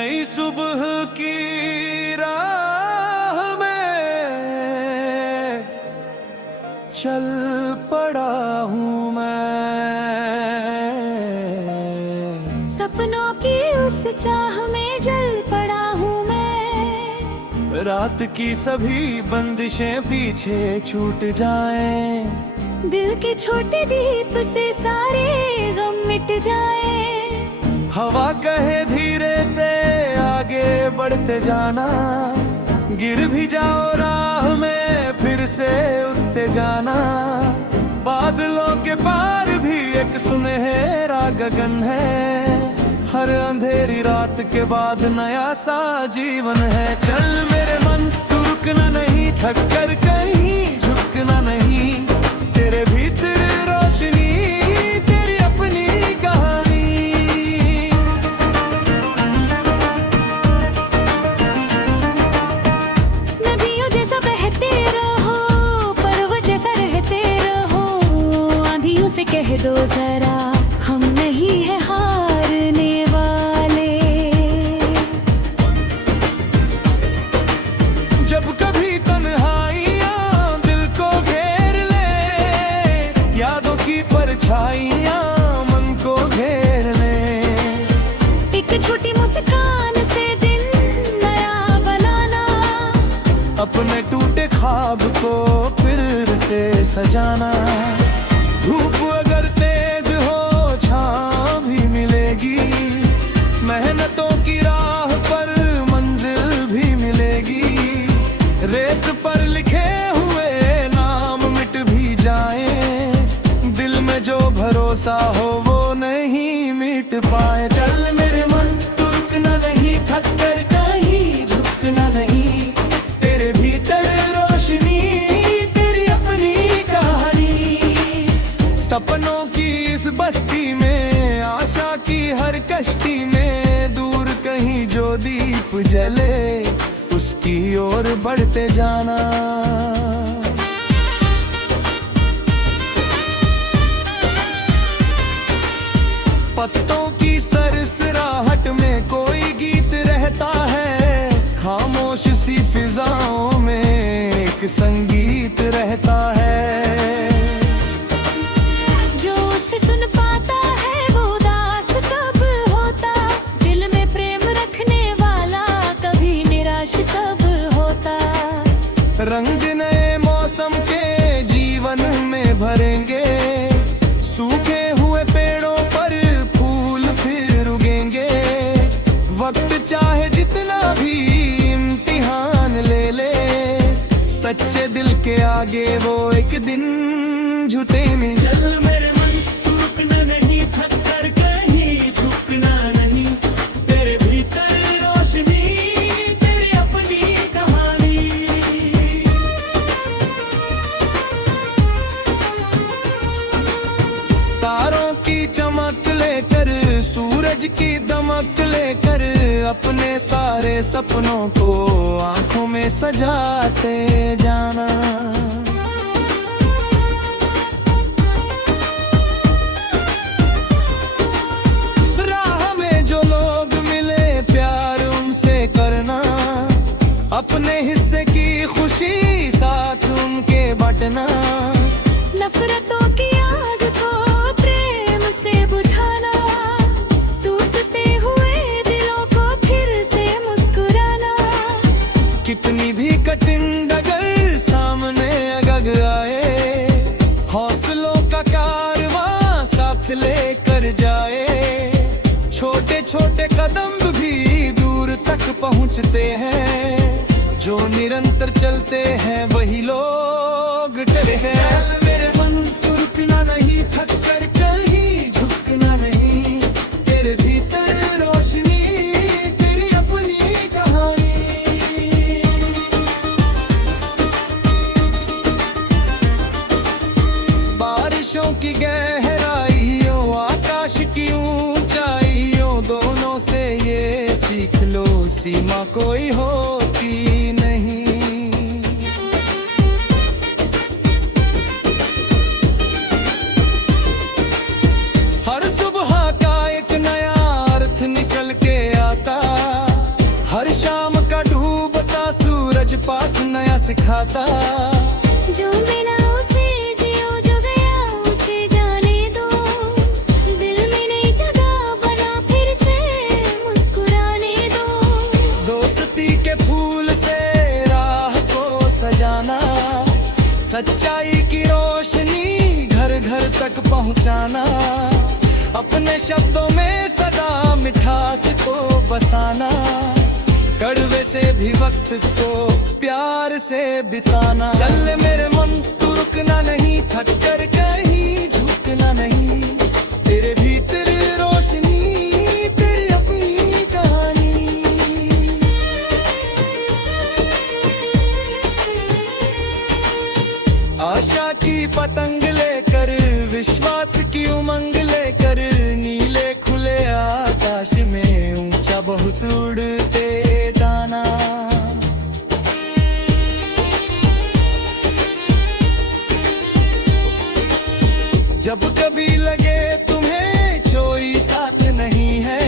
नई सुबह की राह में चल पड़ा हूँ मैं। सपनों की उस चाह में जल पड़ा हूँ मैं। रात की सभी बंदिशें पीछे छूट जाएं, दिल के छोटे दीप से सारे गम मिट जाएं। हवा कहे धीरे से आगे बढ़ते जाना, गिर भी जाओ राह में फिर से उठते जाना। बादलों के पार भी एक सुनहरा गगन है, हर अंधेरी रात के बाद नया सा जीवन है। चल मेरे मन तू रुकना नहीं, थक कर कहीं झुकना नहीं, तेरे भीतर रोशनी तेरी अपनी कहानी। नदियों जैसा बहते रहो, पर्वत जैसा रहते रहो, आंधियों से कह दो जरा हम नहीं है हारने वाले। जब कभी तन्हाइयाँ दिल को घेर ले, यादों की परछाइयाँ मन को घेर ले, एक छोटी मुस्कान से दिन नया बनाना, अपने टूटे ख्वाब को फिर से सजाना। धूप अगर तेज हो छाँव भी मिलेगी, मेहनतों की राह पर मंजिल भी मिलेगी। रेत पर लिखे हुए नाम मिट भी जाए, दिल में जो भरोसा हो वो नहीं मिट पाए। चल मेरे मन तू रुकना नहीं, थक कर कहीं झुकना नहीं, तेरे भीतर रोशनी तेरी अपनी कहानी। सपनों की इस बस्ती में, आशा की हर कश्ती में, दूर कहीं जो दीप जले उसकी ओर बढ़ते जाना। पत्तों की सरसराहट में कोई गीत रहता है, खामोश सी फिजाओं में एक संगीत रहता है। जो उसे सुन पाता है वो दास कब होता, दिल में प्रेम रखने वाला कभी निराश कब होता। रंग नए मौसम के जीवन में भरेंगे, सूखे हुए पेड़ों पर फूल फिर उगेंगे। वक्त चाहे जितना भी इम्तिहान ले ले, सच्चे दिल के आगे वो एक दिन झुके नहीं। चल मेरे मन तू रुकना नहीं, थक कर कहीं झुकना नहीं, तेरे भीतर रोशनी तेरी अपनी कहानी। तारों की चमक लेकर, सूरज की दमक लेकर, अपने सारे सपनों को आंखों में सजाते जाना। राह में जो लोग मिले प्यार उनसे करना, अपने हिस्से की खुशी साथ उनके बांटना। नफरतों की आग को प्रेम से बुझाना, टूटते हुए दिलों को फिर से मुस्कुराना। कितनी भी कठिन डगर सामने अगग आए, हौसलों का कारवां साथ लेकर जाए। छोटे छोटे कदम भी दूर तक पहुंचते हैं, जो निरंतर चलते हैं वही लोग डरे हैं। चल मेरे मन तू रुकना नहीं, थक कर कहीं झुकना नहीं, तेरे भीतर रोशनी तेरी अपनी कहानी। बारिशों की गहराइयों, आकाश की ऊंचाइयों, दोनों से ये सीख लो सीमा कोई होती नहीं। हर सुबह का एक नया अर्थ निकल के आता, सिखाता। जो मिला उसे जियो, जो गया उसे जाने दो। दिल में नई जगह बना, फिर से मुस्कुराने दो। दोस्ती के फूल से राह को सजाना, सच्चाई की रोशनी घर घर तक पहुंचाना। अपने शब्दों में सदा मिठास को बसाना, कड़वे से भी वक्त को प्यार से बिताना। चल मेरे मन तू रुकना नहीं, थक कर कहीं झुकना नहीं। तेरे भीतर रोशनी, तेरी अपनी कहानी। आशा की पतंग लेकर, विश्वास की उमंग लेकर, नीले खुले आकाश में ऊंचा बहुत उड़ते दाना। जब कभी लगे तुम्हें कोई साथ नहीं है,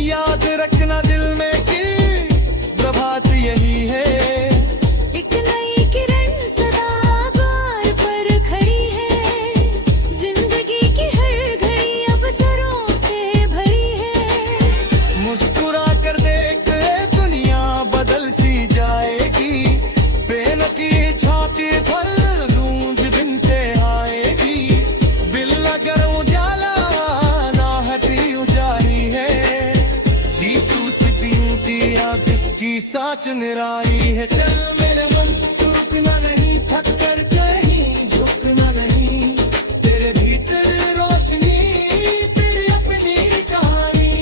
याद रखना दिल में कि प्रभात यही है। एक नई किरण सदा द्वार पर खड़ी है। जिंदगी की हर घड़ी अवसरों से भरी है। मुस्कुरा कर देख, दुनिया बदल सी जाएगी। प्रेम की छाती पर गूंज दिन पे आएगी। दिल अगर उजाला ना हटी उजाली है। जीतू सी दिया जिसकी साच निराई है। चल मेरे मन तू रुकना नहीं, थक कर कहीं झुकना नहीं। तेरे भीतर रोशनी, तेरी अपनी कहानी।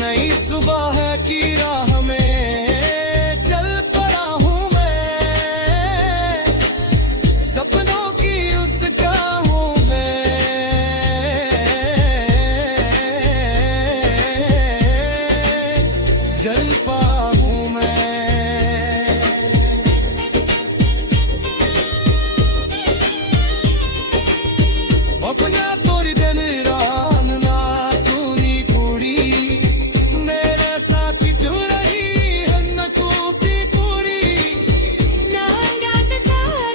नई सुबह की राह में चल पड़ा हूँ मैं। सपनों की उसका हूँ मैं। जल पा हूँ मैं। अपना तोरी दिन रान ना तूनी पूरी। मेरे साथ जो रही है न कूपी पूरी। ना याद कर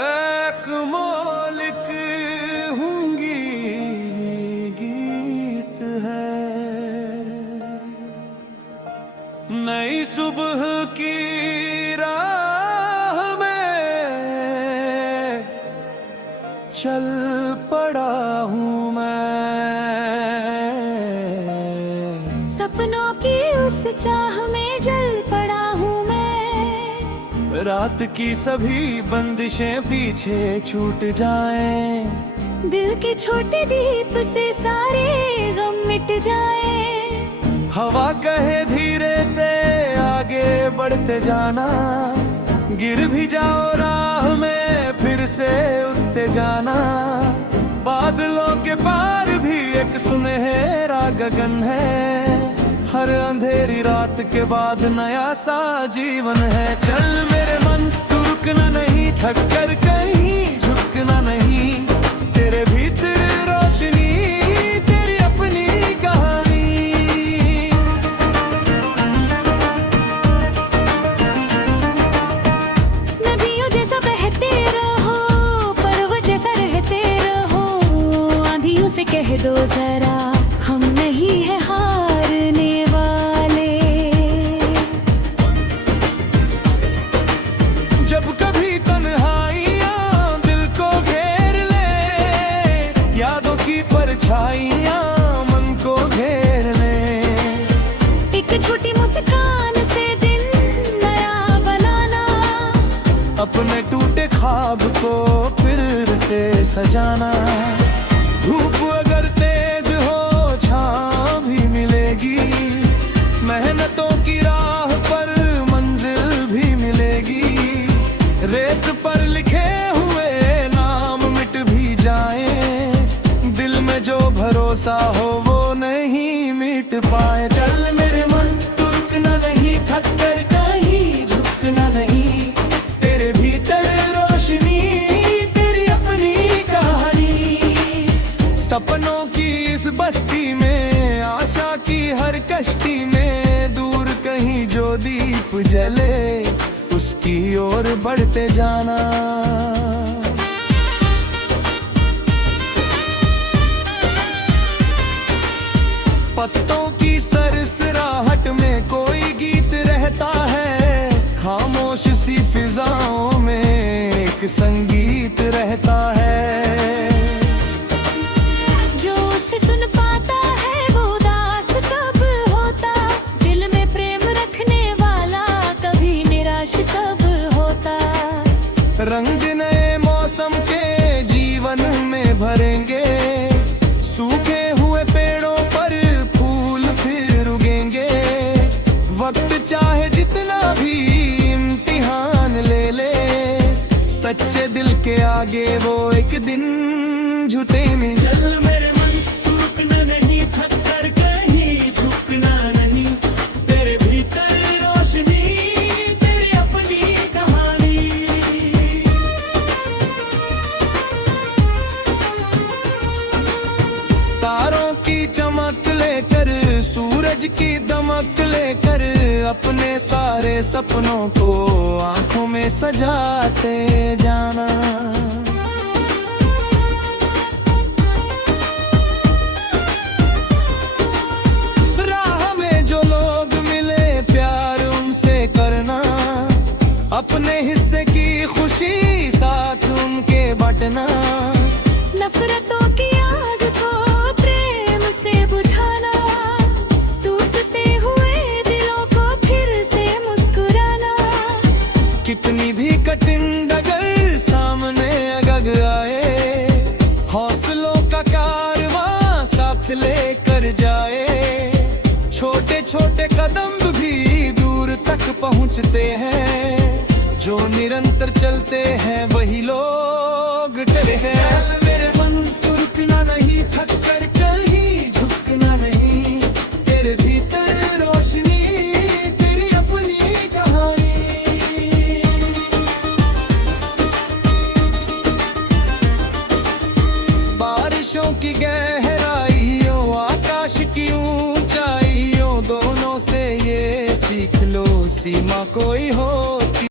एक मौलिक होंगी गीत है। नई सुबह की राह में चल पड़ा हूँ मैं। सपनों की उस चाह में जल पड़ा हूँ मैं। रात की सभी बंदिशें पीछे छूट जाएं। दिल के छोटे दीप से सारे गम मिट जाए। हवा कहे धीरे से आगे बढ़ते जाना। गिर भी जाओ राह में फिर से उठते जाना। बादलों के पार भी एक सुनहरा गगन है। हर अंधेरी रात के बाद नया सा जीवन है। चल मेरे मन तू रुकना नहीं, थक कर कहीं झुकना नहीं। तेरे भीतर रोशनी, तेरी अपनी कहानी। नदियों जैसा बहते रहो, पर्वत जैसा रहते रहो। आंधियों से कह दो जरा, हम नहीं है हारने वाले। जब कभी तन्हाइयाँ दिल को घेर ले, यादों की परछाइयाँ मन को घेर ले। एक छोटी मुस्कान से दिन नया बनाना। अपने टूटे ख्वाब को फिर से सजाना। धूप अगर तेज हो, छाँव भी मिलेगी। मेहनतों की राह पर मंजिल भी मिलेगी। रेत पर लिखे हुए नाम मिट भी जाए। दिल में जो भरोसा हो वो नहीं मिट पाए। चल मेरे मन तू रुकना नहीं, थक कर कहीं झुकना नहीं। तेरे भीतर की हर कश्ती में दूर कहीं जो दीप जले उसकी ओर बढ़ते जाना। पत्तों की सरसराहट में कोई गीत रहता है, खामोश सी फिजाओं में एक संगीत रहता है। जो उसे सुन पाता है वो दास कब होता, दिल में प्रेम रखने वाला कभी निराश कब होता। रंग नए मौसम के जीवन में भरेंगे, सूखे हुए पेड़ों पर फूल फिर उगेंगे। वक्त चाहे जितना भी इम्तिहान ले ले, सच्चे दिल के आगे वो एक दिन झुकेंगे। चल मेरे मन तू रुकना नहीं, थक कर कहीं झुकना नहीं, तेरे भीतर रोशनी तेरी अपनी कहानी। तारों की चमक लेकर सूरज की दमक लेकर अपने सारे सपनों को आंखों में सजाते जाना। राह में जो लोग मिले प्यार उनसे करना, अपने हिस्से की खुशी साथ उनके बांटना। नफरतों की आग को प्रेम से बुझाना, टूटते हुए दिलों को फिर से मुस्कुराना। कितनी भी कठिन डगर सामने अगग आए, हौसलों का कारवां साथ लेकर जाए। छोटे छोटे कदम भी दूर तक पहुंचते हैं, जो निरंतर चलते हैं वही लोग डरे हैं। चल मेरे मन तू रुकना नहीं, थक कर कहीं झुकना नहीं, तेरे भीतर रोशनी तेरी अपनी कहानी। बारिशों की गहराइयों आकाश की ऊंचाइयों, दोनों से ये सीख लो सीमा कोई होती